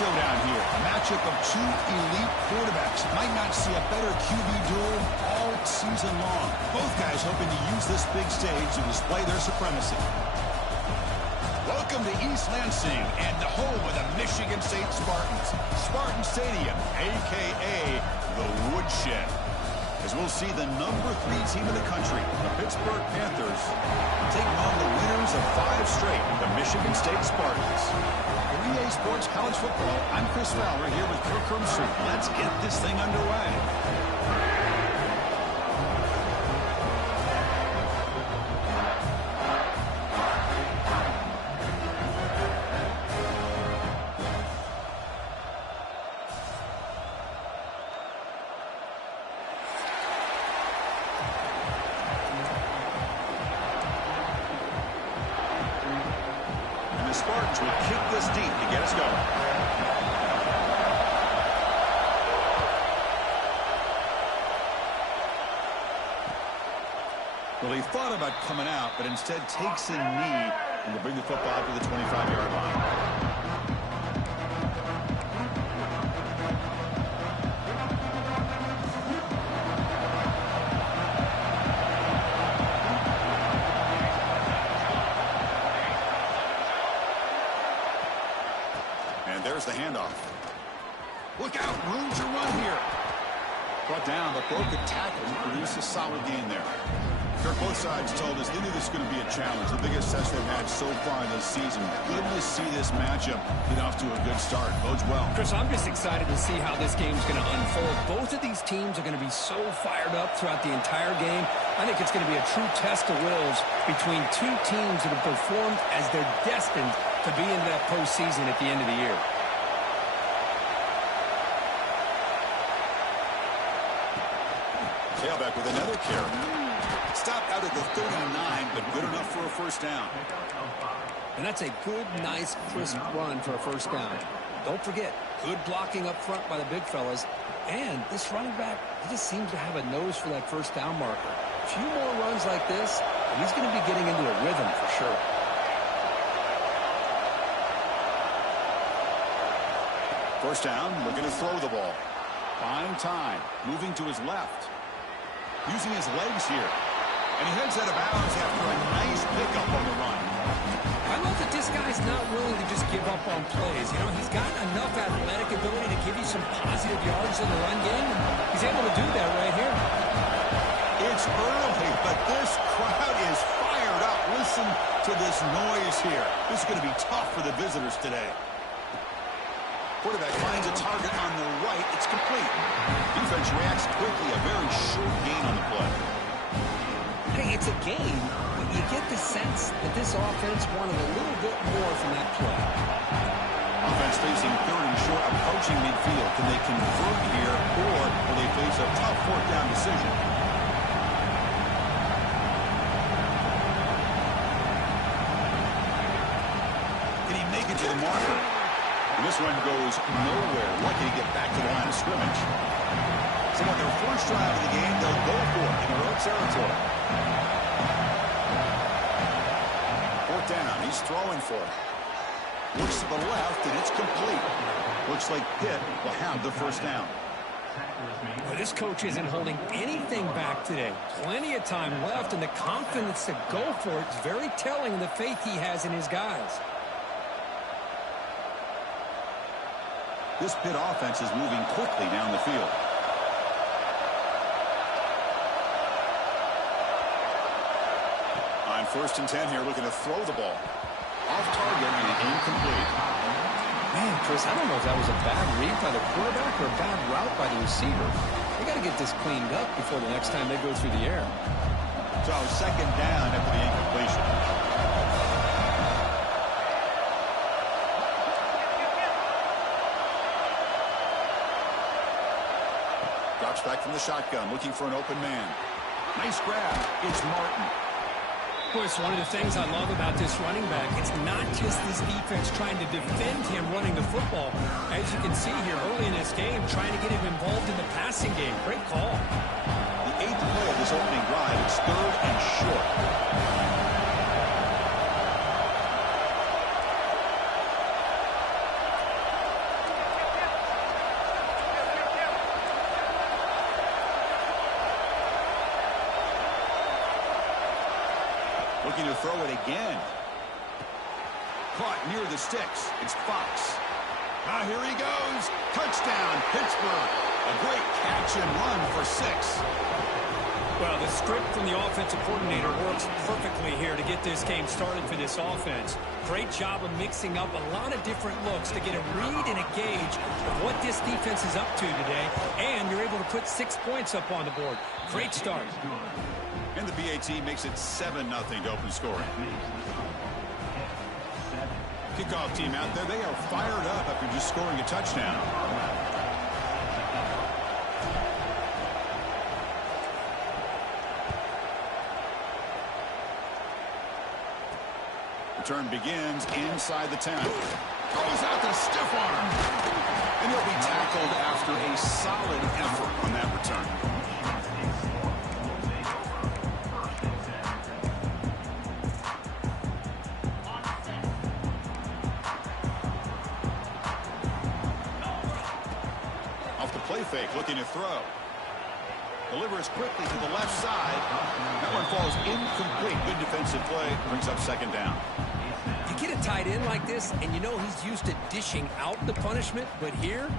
showdown here. A matchup of two elite quarterbacks. Might not see a better QB duel all season long. Both guys hoping to use this big stage to display their supremacy. Welcome to East Lansing and the home of the Michigan State Spartans. Spartan Stadium, a.k.a. the Woodshed. As we'll see the number 3 team in the country, the Pittsburgh Panthers, taking on the winners of 5 straight, the Michigan State Spartans. For EA Sports College Football, I'm Chris Fowler here with Kirk Hermstreet. Let's get this thing underway. Spartans will kick this deep to get us going. Well, he thought about coming out, but instead takes a knee and will bring the football to the 25-yard line. There's the handoff. Look out, room to run here. Brought down, but broke the tackle and produced a solid gain there. Kirk, both sides told us they knew this was going to be a challenge. The biggest test they've had so far this season. Good to see this matchup get off to a good start. Bodes well. Chris, I'm just excited to see how this game's going to unfold. Both of these teams are going to be so fired up throughout the entire game. I think it's going to be a true test of wills between two teams that have performed as they're destined to be into that postseason at the end of the year. Tailback with another carry. Stopped out at the 39, but good enough for a first down. And that's a good, nice, crisp run for a first down. Don't forget, good blocking up front by the big fellas. And this running back, he just seems to have a nose for that first down marker. A few more runs like this, and he's going to be getting into a rhythm for sure. First down, looking to throw the ball. Buying time, moving to his left. Using his legs here. And he heads out of bounds after a nice pickup on the run. I love that this guy's not willing to just give up on plays. You know, he's got enough athletic ability to give you some positive yards in the run game, and he's able to do that right here. It's early, but this crowd is fired up. Listen to this noise here. This is going to be tough for the visitors today. Quarterback finds a target on the right. It's complete. Defense reacts quickly. A very short gain on the play. Hey, it's a gain, but you get the sense that this offense wanted a little bit more from that play. Offense facing third and short, approaching midfield. Can they convert here, or will they face a tough fourth down decision? Can he make it to the marker? And this run goes nowhere. Lucky to get back to the line of scrimmage. So on their first drive of the game, they'll go for it in their own territory. Fourth down. He's throwing for it. Looks to the left, and it's complete. Looks like Pitt will have the first down. Well, this coach isn't holding anything back today. Plenty of time left, and the confidence to go for it is very telling of the faith he has in his guys. This Pitt offense is moving quickly down the field. On 1st and 10 here, looking to throw the ball. Off target and incomplete. Man, Chris, I don't know if that was a bad read by the quarterback or a bad route by the receiver. They got to get this cleaned up before the next time they go through the air. So second down after the incompletion. Drops back from the shotgun, looking for an open man. Nice grab. It's Martin. Boy, it's one of the things I love about this running back. It's not just this defense trying to defend him running the football. As you can see here early in this game, trying to get him involved in the passing game. Great call. The 8th play of this opening drive. It's 3rd and short. Looking to throw it again. Caught near the sticks. It's Fox. Now here he goes. Touchdown, Pittsburgh. A great catch and run for 6. Well, the script from the offensive coordinator works perfectly here to get this game started for this offense. Great job of mixing up a lot of different looks to get a read and a gauge of what this defense is up to today, and you're able to put 6 points up on the board. Great start. And the BAT makes it 7-0 to open scoring. Kickoff team out there, they are fired up after just scoring a touchdown. Return begins inside the 10. Throws out the stiff arm. And he'll be tackled after a solid effort on that return. Off the play fake, looking to throw. Delivers quickly to the left side. That one falls incomplete. Good defensive play. Brings up second down. You get a tight end like this, and you know he's used to dishing out the punishment, but here,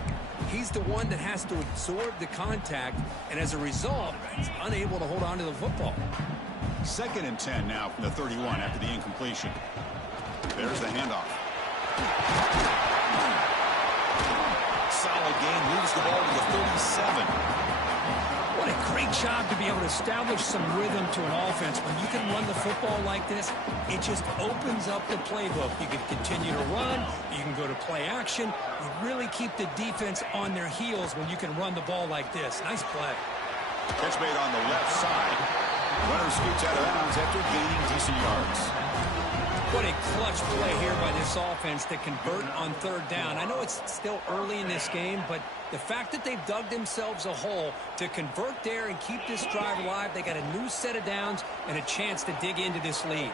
he's the one that has to absorb the contact, and as a result, he's unable to hold on to the football. 2nd and 10 now from the 31 after the incompletion. There's the handoff. Solid gain, moves the ball to the 37. What a great job to be able to establish some rhythm to an offense. When you can run the football like this, it just opens up the playbook. You can continue to run. You can go to play action. You really keep the defense on their heels when you can run the ball like this. Nice play. Catch made on the left side. Runner scoots out of bounds after gaining decent yards. What a clutch play here by this offense to convert on 3rd down. I know it's still early in this game, but the fact that they've dug themselves a hole to convert there and keep this drive alive, they got a new set of downs and a chance to dig into this lead.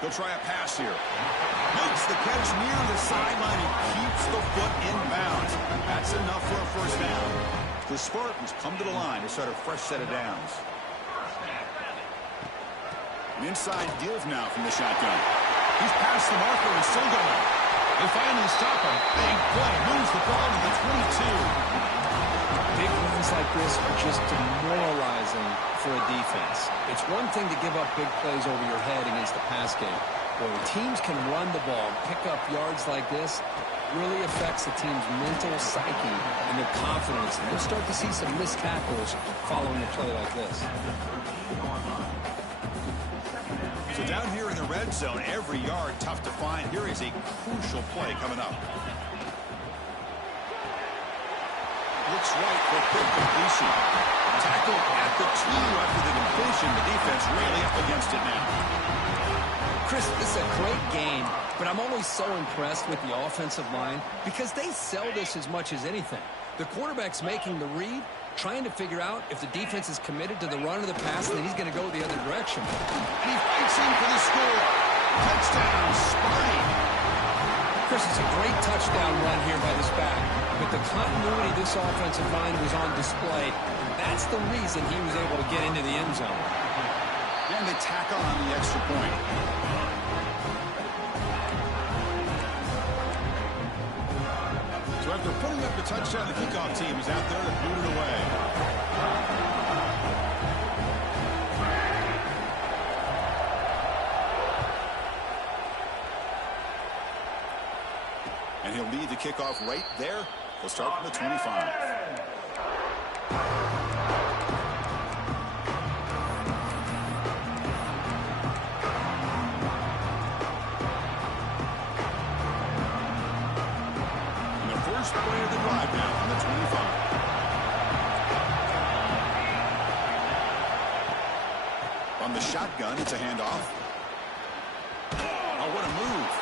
He'll try a pass here. Makes the catch near the sideline and keeps the foot in bounds. That's enough for a 1st down. The Spartans come to the line to start a fresh set of downs. An inside give now from the shotgun. He's past the marker and still going. They finally stop him. Big play. Moves the ball to the 22. Big runs like this are just demoralizing for a defense. It's one thing to give up big plays over your head against the pass game. But when teams can run the ball, pick up yards like this, really affects the team's mental psyche and their confidence. And you'll start to see some missed tackles following a play like this. So down here in the red zone, every yard tough to find. Here is a crucial play coming up. Looks right for a quick completion. Tackled at the 2 after the completion. The defense really up against it now. Chris, this is a great game, but I'm always so impressed with the offensive line because they sell this as much as anything. The quarterback's making the read, trying to figure out if the defense is committed to the run or the pass, and then he's going to go the other direction. And he fights in for the score. Touchdown, Sparty. Chris, it's a great touchdown run here by this back, but the continuity of this offensive line was on display, and that's the reason he was able to get into the end zone. And they tack on the extra point. So after putting up the touchdown, the kickoff team is out there to boot it away. And he'll lead the kickoff right there. He'll start from the 25. First play of the drive now on the 25. On the shotgun, it's a handoff. Oh, what a move.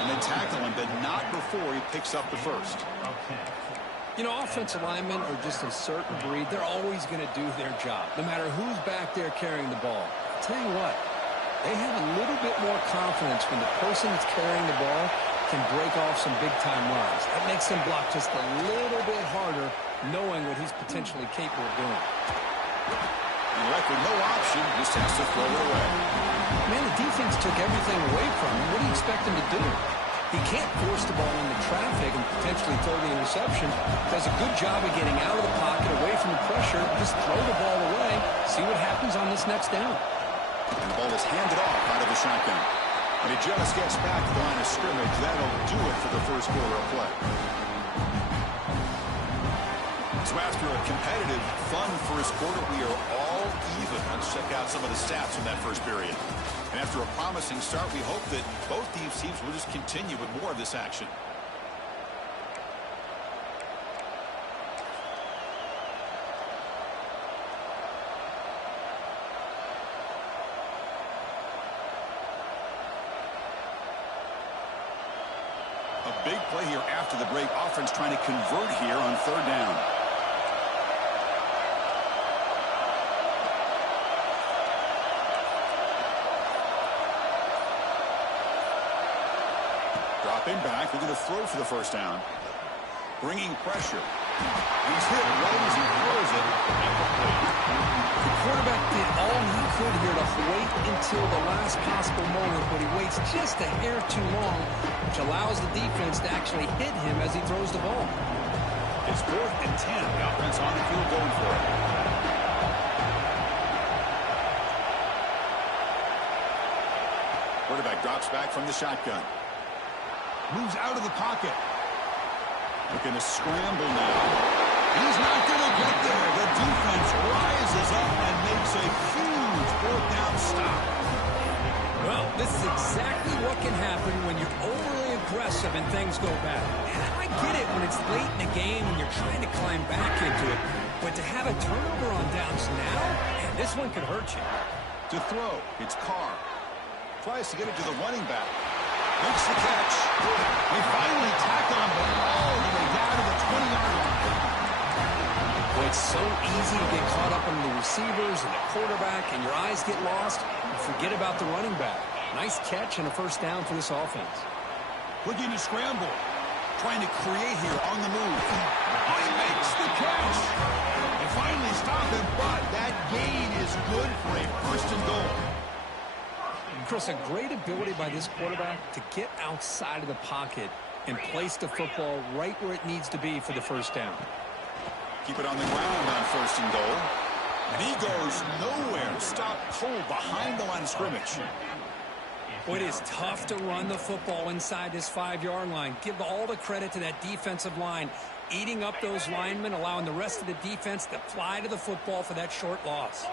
And they tackle him, but not before he picks up the first. You know, offensive linemen are just a certain breed. They're always going to do their job, no matter who's back there carrying the ball. I'll tell you what, they have a little bit more confidence when the person that's carrying the ball can break off some big-time runs. That makes him block just a little bit harder, knowing what he's potentially capable of doing. And And left with no option, just has to throw it away. Man, the defense took everything away from him. What do you expect him to do? He can't force the ball into traffic and potentially throw the interception. Does a good job of getting out of the pocket, away from the pressure. Just throw the ball away. See what happens on this next down. And the ball is handed off out of the shotgun. And it just gets back to the line of scrimmage. That'll do it for the first quarter of play. So after a competitive, fun first quarter, we are all even. Let's check out some of the stats from that first period. And after a promising start, we hope that both these teams will just continue with more of this action. A big play here after the break. Offense trying to convert here on third down. Dropping back, looking to throw for the first down. Bringing pressure. He's hit right as he throws it. The quarterback did all he could here to wait until the last possible moment, but he waits just a hair too long, which allows the defense to actually hit him as he throws the ball. It's 4th and 10. The offense on the field going for it. Quarterback drops back from the shotgun. Moves out of the pocket. Looking to scramble now. He's not going to get there. The defense rises up and makes a huge 4th down stop. Well, this is exactly what can happen when you're overly aggressive and things go bad. And I get it when it's late in the game and you're trying to climb back into it. But to have a turnover on downs now, man, this one could hurt you. To throw, it's Carr. Tries to get it to the running back. Makes the catch. They finally tack on the all the way down to the 20-yard line. Well, it's so easy to get caught up on the receivers and the quarterback, and your eyes get lost. You forget about the running back. Nice catch and a first down for this offense. Looking to scramble. Trying to create here on the move. Oh, he makes the catch. They finally stop him, but that gain is good for a 1st and goal. Chris, a great ability by this quarterback to get outside of the pocket and place the football right where it needs to be for the first down. Keep it on the ground on 1st and goal. And he goes nowhere. Stop pulled behind the line of scrimmage. Well, it is tough to run the football inside this 5-yard line. Give all the credit to that defensive line. Eating up those linemen, allowing the rest of the defense to fly to the football for that short loss.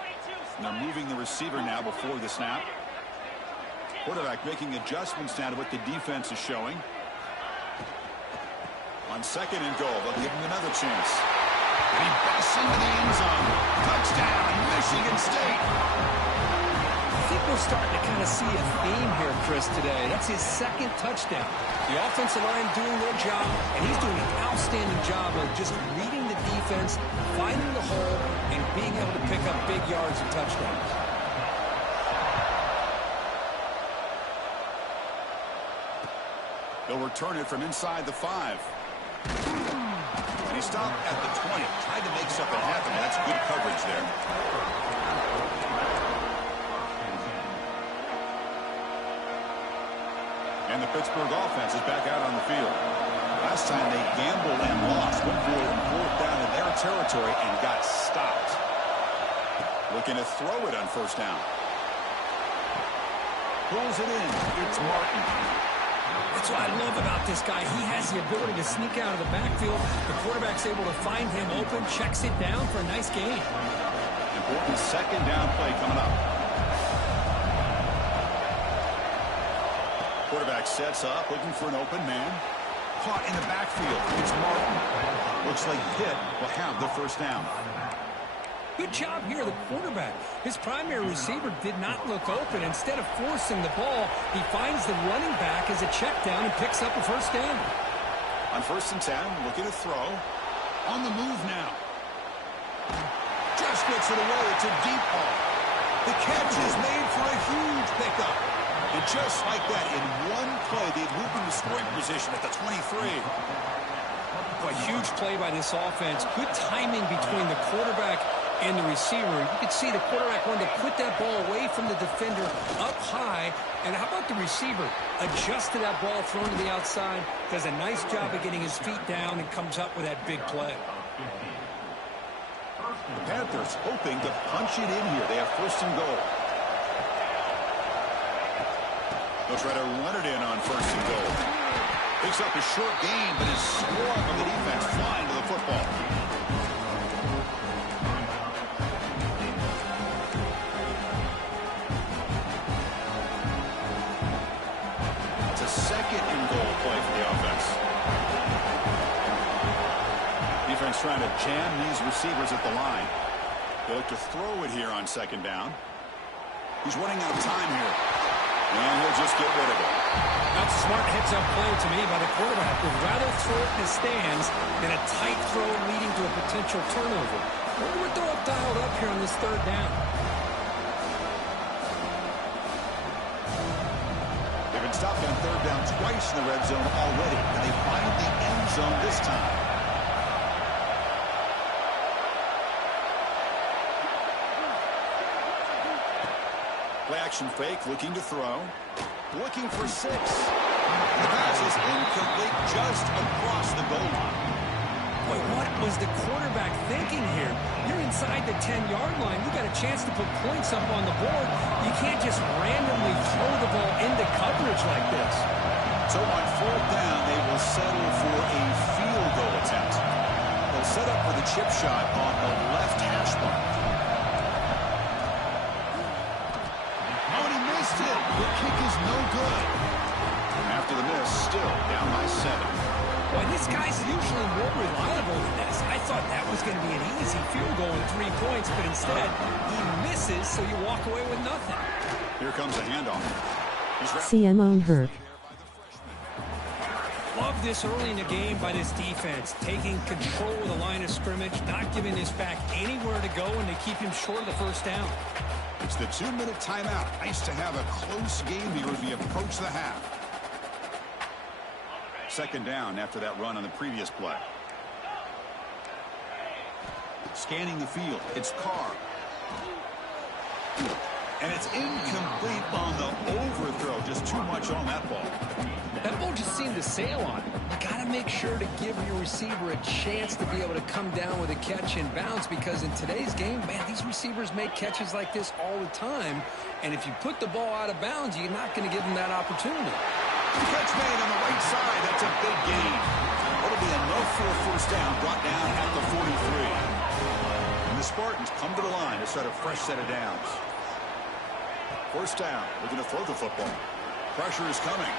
Now moving the receiver now before the snap. Quarterback making adjustments now to what the defense is showing. On 2nd and goal, they'll give him another chance. And he busts into the end zone. Touchdown, Michigan State. I think we're starting to kind of see a theme here, Chris, today. That's his 2nd touchdown. The offensive line doing their job, and he's doing an outstanding job of just reading the defense, finding the hole, and being able to pick up big yards and touchdowns. They'll return it from inside the 5. And he stopped at the 20. Tried to make something happen. That's good coverage there. And the Pittsburgh offense is back out on the field. Last time they gambled and lost. Went for 4th down in their territory and got stopped. Looking to throw it on 1st down. Pulls it in. It's Martin. That's what I love about this guy. He has the ability to sneak out of the backfield. The quarterback's able to find him open, checks it down for a nice gain. Important 2nd down play coming up. Quarterback sets up, looking for an open man. Caught in the backfield. It's Martin. Looks like Pitt will have the 1st down. Good job here, the quarterback. His primary receiver did not look open. Instead of forcing the ball, he finds the running back as a check down and picks up a 1st down. On 1st and 10, looking to throw. On the move now. Just gets it away. It's a deep ball. The catch is made for a huge pickup. And just like that, in one play, they moved into scoring position at the 23. A huge play by this offense. Good timing between the quarterback and the receiver. You could see the quarterback wanted to put that ball away from the defender up high. And how about the receiver? Adjusted that ball, thrown to the outside, does a nice job of getting his feet down, and comes up with that big play. The Panthers hoping to punch it in here. They have first and goal. They'll try to run it in on first and goal. Picks up a short gain, but is swarmed from the defense flying to the football. It's a second and goal play for the offense. Defense trying to jam these receivers at the line. They look to throw it here on second down. He's running out of time here. And he'll just get rid of it. That's a smart heads-up play to me by the quarterback. Would rather throw it in the stands than a tight throw leading to a potential turnover. Wonder what they'll have dialed up here on this third down. They've been stopped on third down twice in the red zone already, and they find the end zone this time. Play action fake, looking to throw. Looking for 6. The pass is incomplete just across the goal line. Boy, what was the quarterback thinking here? You're inside the 10-yard line. You got a chance to put points up on the board. You can't just randomly throw the ball into coverage like this. So on fourth down, they will settle for a field goal attempt. They'll set up for the chip shot on the left hash mark. The kick is no good. After the miss, still down by 7. Boy, this guy's usually more reliable than this. I thought that was going to be an easy field goal in 3 points, but instead, he misses, so you walk away with nothing. Here comes a handoff. CM Herc. Love this early in the game by this defense, taking control of the line of scrimmage, not giving this back anywhere to go, and they keep him short of the first down. It's the 2-minute timeout. Nice to have a close game here as we approach the half. Second down after that run on the previous play. Scanning the field. It's Carr. And it's incomplete on the overthrow. Just too much on that ball. That ball just seemed to sail on it. You got to make sure to give your receiver a chance to be able to come down with a catch and bounce, because in today's game, man, these receivers make catches like this all the time. And if you put the ball out of bounds, you're not going to give them that opportunity. Catch made on the right side. That's a big gain. That'll be enough for a first down, brought down at the 43. And the Spartans come to the line to start a fresh set of downs. First down, looking to throw the football. Pressure is coming.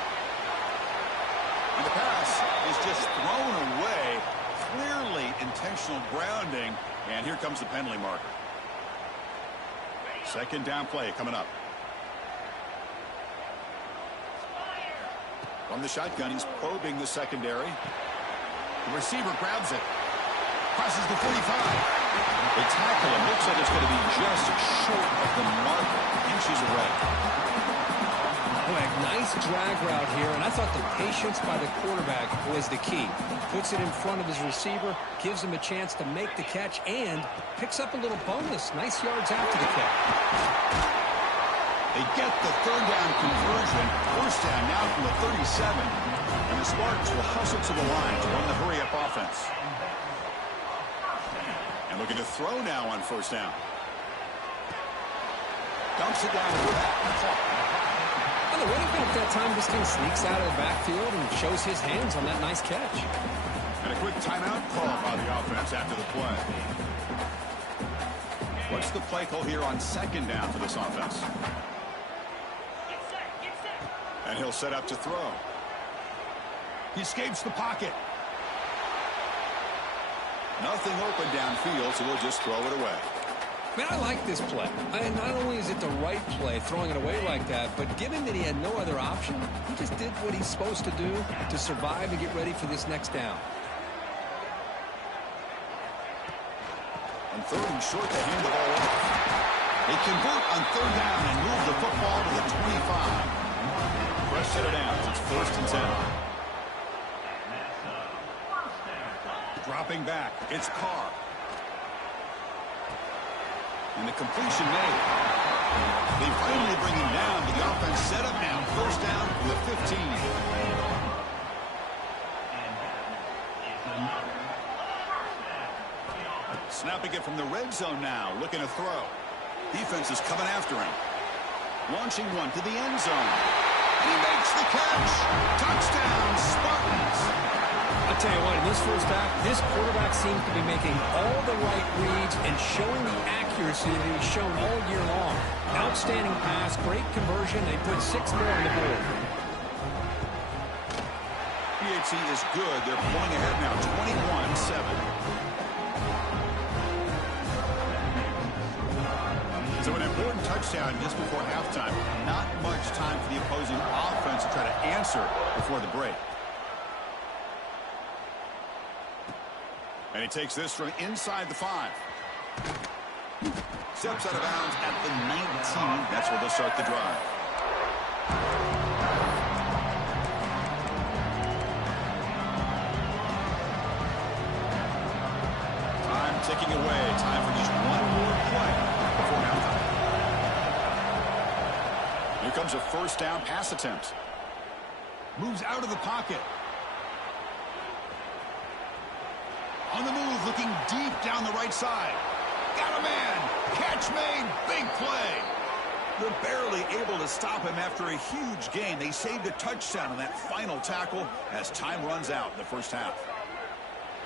And the pass is just thrown away. Clearly intentional grounding. And here comes the penalty marker. Second down play coming up. From the shotgun, he's probing the secondary. The receiver grabs it. Crosses the 45. They tackle him. Looks like it's going to be just short of the marker. Inches away. Boy, nice drag route here, and I thought the patience by the quarterback was the key. Puts it in front of his receiver, gives him a chance to make the catch, and picks up a little bonus. Nice yards after the catch. They get the third down conversion. First down now from the 37. And the Spartans will hustle to the line to run the hurry-up offense. And looking to throw now on first down. Dumps it down to the back. The running back that time just kind of sneaks out of the backfield and shows his hands on that nice catch. And a quick timeout call by the offense after the play. What's the play call here on second down for this offense? And he'll set up to throw. He escapes the pocket. Nothing open downfield, so he'll just throw it away. Man, I like this play. And not only is it the right play, throwing it away like that, but given that he had no other option, he just did what he's supposed to do to survive and get ready for this next down. On third and short, they hand the ball off. They convert on third down and move the football to the 25. Fresh set of downs. It's first and 10. Dropping back. It's Carr. And the completion made. They finally bring him down, but the offense set up now. First down from the 15. Snapping it from the red zone now, looking to throw. Defense is coming after him. Launching one to the end zone. He makes the catch. Touchdown, Spartans. I'll tell you what, in this first half, this quarterback seems to be making all the right reads and showing the accuracy that he's shown all year long. Outstanding pass, great conversion. They put 6 more on the board. PHC is good. They're pulling ahead now, 21-7. So an important touchdown just before halftime. Not much time for the opposing offense to try to answer before the break. And he takes this from inside the 5. Steps out of bounds at the 19. That's where they'll start the drive. Time ticking away. Time for just one more play before halftime. Here comes a first down pass attempt. Moves out of the pocket. On the move, looking deep down the right side. Got a man. Catch made. Big play. They're barely able to stop him after a huge gain. They saved a touchdown on that final tackle as time runs out in the first half.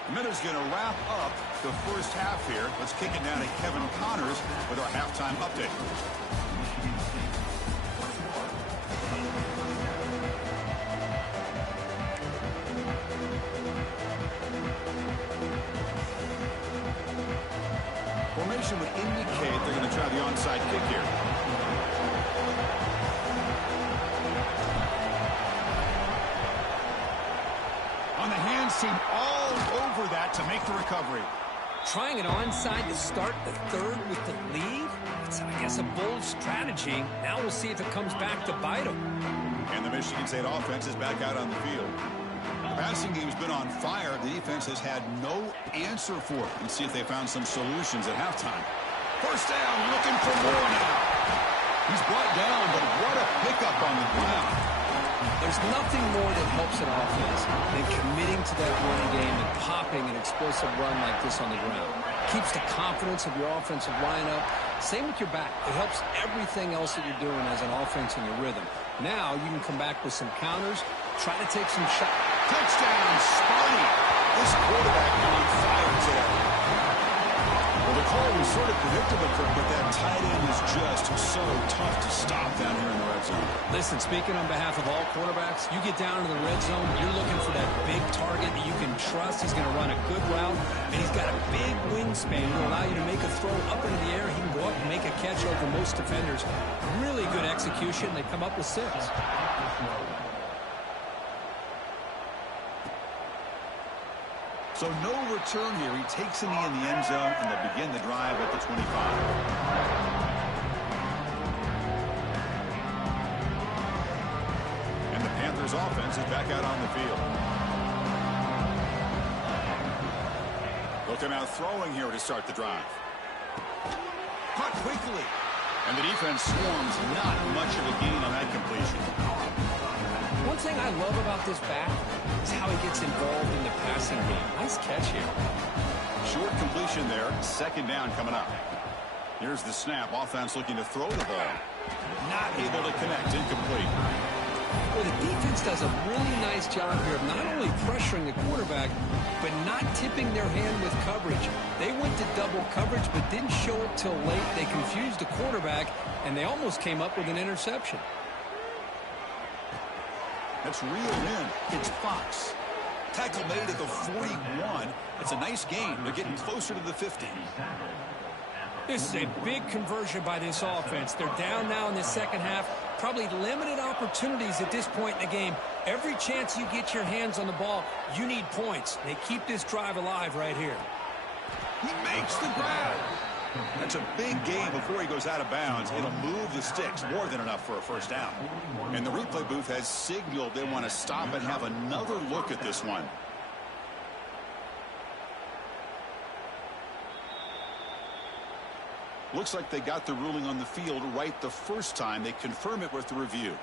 The minute's going to wrap up the first half here. Let's kick it down to Kevin Connors with our halftime update. Formation would indicate they're going to try the onside kick here. On the hands team all over that to make the recovery. Trying it onside to start the third with the lead? It's, I guess, a bold strategy. Now we'll see if it comes back to bite them. And the Michigan State offense is back out on the field. The passing game's been on fire. The defense has had no answer for it. Let's see if they found some solutions at halftime. First down, looking for more now. He's brought down, but what a pickup on the ground. There's nothing more that helps an offense than committing to that running game and popping an explosive run like this on the ground. Keeps the confidence of your offensive lineup. Same with your back. It helps everything else that you're doing as an offense in your rhythm. Now you can come back with some counters, try to take some shots. Touchdown, Sparty. This quarterback on fire today. Well, the call was sort of predictable, but that tight end is just so tough to stop down here in the red zone. Listen, speaking on behalf of all quarterbacks, you get down to the red zone, you're looking for that big target that you can trust. He's going to run a good route, and he's got a big wingspan to allow you to make a throw up into the air. He can go up and make a catch over most defenders. Really good execution. They come up with 6. So no return here. He takes a knee in the end zone, and they'll begin the drive at the 25. And the Panthers offense is back out on the field. They'll come out throwing here to start the drive. Caught quickly. And the defense swarms. Not much of a gain on that completion. One thing I love about this back is how he gets involved in the passing game. Nice catch here. Short completion there. Second down coming up. Here's the snap. Offense looking to throw the ball. Not able to connect. Incomplete. Well, the defense does a really nice job here of not only pressuring the quarterback, but not tipping their hand with coverage. They went to double coverage, but didn't show it till late. They confused the quarterback, and they almost came up with an interception. That's reeled in. It's Fox. Tackle made at the 41. It's a nice gain. They're getting closer to the 50. This is a big conversion by this offense. They're down now in the second half. Probably limited opportunities at this point in the game. Every chance you get your hands on the ball, you need points. They keep this drive alive right here. He makes the grab. That's a big gain before he goes out of bounds. It'll move the sticks, more than enough for a first down. And the replay booth has signaled they want to stop and have another look at this one. Looks like they got the ruling on the field right the first time. They confirm it with the review.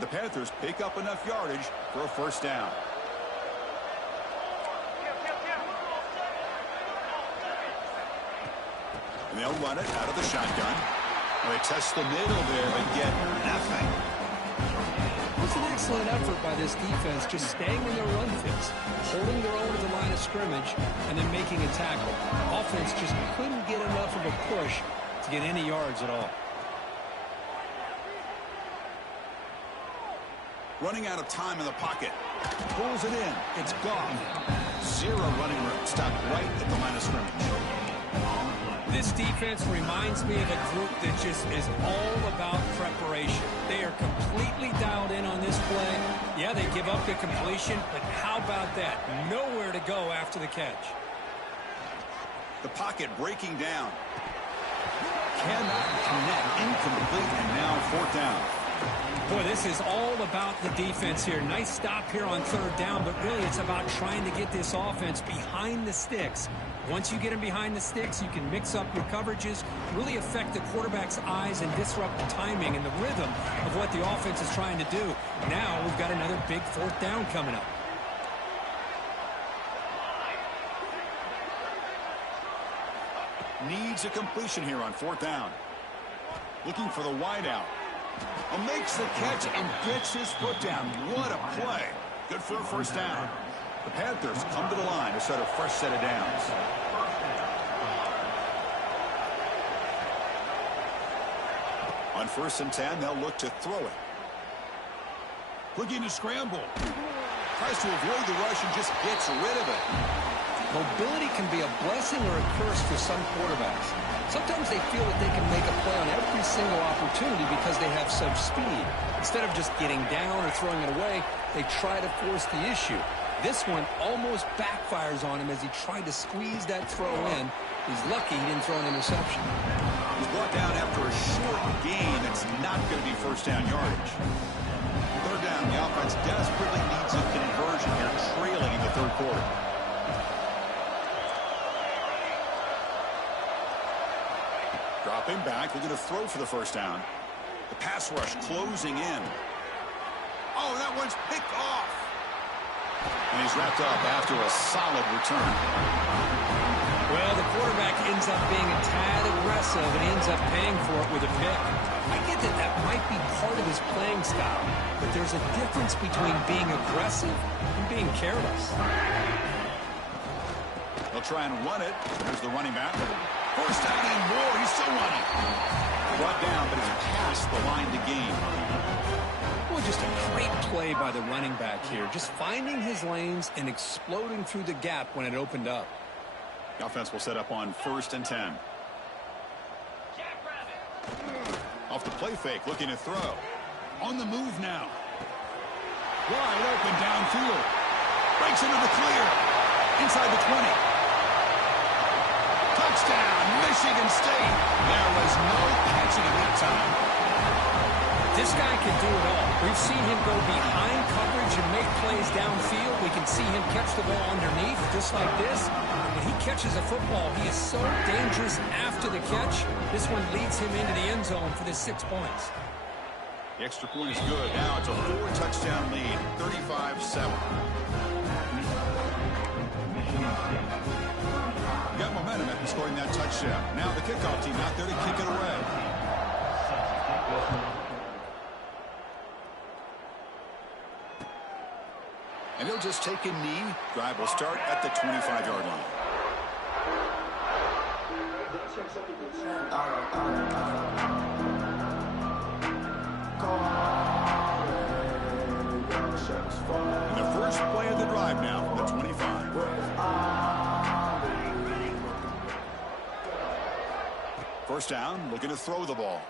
The Panthers pick up enough yardage for a first down. And they'll run it out of the shotgun. They test the middle there, but get nothing. It's an excellent effort by this defense, just staying in their run fits, holding their own at the line of scrimmage, and then making a tackle. Offense just couldn't get enough of a push to get any yards at all. Running out of time in the pocket. Pulls it in. It's gone. Zero running room. Stopped right at the line of scrimmage. This defense reminds me of a group that just is all about preparation. They are completely dialed in on this play. Yeah, they give up the completion, but how about that? Nowhere to go after the catch. The pocket breaking down. Cannot connect. Incomplete, and now fourth down. Boy, this is all about the defense here. Nice stop here on third down, but really it's about trying to get this offense behind the sticks. Once you get them behind the sticks, you can mix up your coverages, really affect the quarterback's eyes and disrupt the timing and the rhythm of what the offense is trying to do. Now we've got another big fourth down coming up. Needs a completion here on fourth down. Looking for the wideout. Makes the catch and gets his foot down. What a play. Good for a first down. The Panthers come to the line to start a fresh set of downs. On 1st and 10, they'll look to throw it. Looking to scramble. Tries to avoid the rush and just gets rid of it. Mobility can be a blessing or a curse for some quarterbacks. Sometimes they feel that they can make a play on every single opportunity because they have such speed. Instead of just getting down or throwing it away, they try to force the issue. This one almost backfires on him as he tried to squeeze that throw in. He's lucky he didn't throw an interception. He's brought down after a short gain. It's not going to be first down yardage. Third down, the offense desperately needs a conversion here, trailing in the third quarter. Dropping back, looking to throw for the first down. The pass rush closing in. Oh, that one's picked off. And he's wrapped up after a solid return. Well, the quarterback ends up being a tad aggressive and he ends up paying for it with a pick. I get that that might be part of his playing style, but there's a difference between being aggressive and being careless. They'll try and run it. There's the running back. First down and more. He's still running. Brought down, but it's past the line to gain. Well, just a great play by the running back here. Just finding his lanes and exploding through the gap when it opened up. The offense will set up on 1st and 10. Off the play fake, looking to throw. On the move now. Wide open downfield. Breaks into the clear. Inside the 20. Touchdown, Michigan State. There was no catching at that time. This guy can do it all. We've seen him go behind coverage and make plays downfield. We can see him catch the ball underneath, just like this. When he catches a football, he is so dangerous after the catch. This one leads him into the end zone for the 6 points. The extra point is good. Now it's a 4-touchdown lead, 35-7. Got momentum after scoring that touchdown. Now the kickoff team out there to kick it away. And he'll just take a knee. Drive will start at the 25-yard line. And the first play of the drive now from the 25. First down, looking to throw the ball.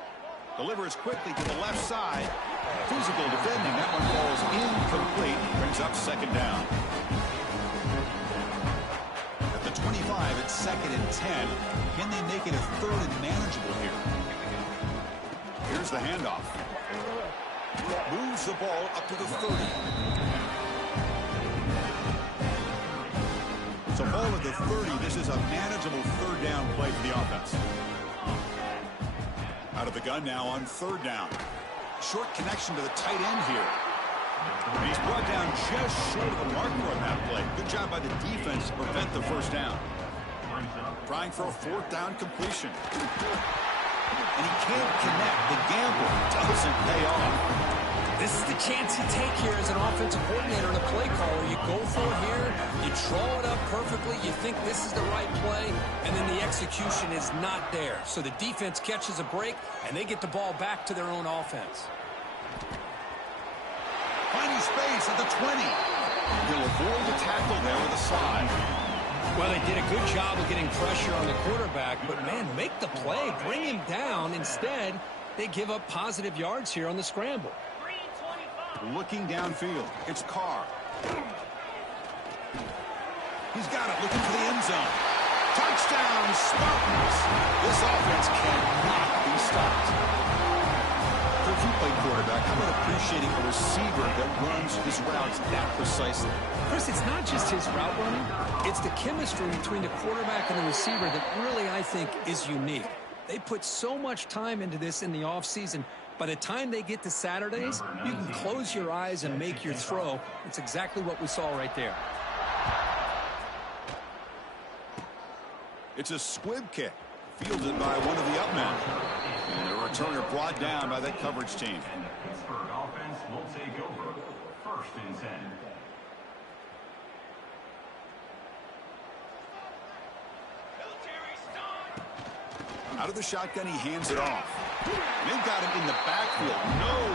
Delivers quickly to the left side. Physical defending. That one falls incomplete. Brings up second down. At the 25, it's 2nd and 10. Can they make it a 3rd and manageable here? Here's the handoff. Moves the ball up to the 30. So ball at the 30. This is a manageable third down play for the offense. Out of the gun now on third down. Short connection to the tight end here. And he's brought down just short of the marker on that play. Good job by the defense to prevent the first down. Trying for a fourth down completion. And he can't connect. The gamble doesn't pay off. This is the chance you take here as an offensive coordinator and a play caller. You go for it here, you draw it up perfectly, you think this is the right play, and then the execution is not there. So the defense catches a break, and they get the ball back to their own offense. Finding space at the 20. He'll avoid the tackle there with a slide. Well, they did a good job of getting pressure on the quarterback, but, man, make the play, bring him down. Instead, they give up positive yards here on the scramble. Looking downfield. It's Carr. He's got it, looking for the end zone. Touchdown, Spartans. This offense cannot be stopped. If you play quarterback, how about appreciating a receiver that runs his routes that precisely? Chris, it's not just his route running. It's the chemistry between the quarterback and the receiver that really, I think, is unique. They put so much time into this in the offseason. By the time they get to Saturdays, you can close your eyes and make your throw. It's exactly what we saw right there. It's a squib kick, fielded by one of the up men. And the returner brought down by that coverage team. And the Pittsburgh offense will take over. 1st and 10. Out of the shotgun, he hands it off. They've got him in the backfield. No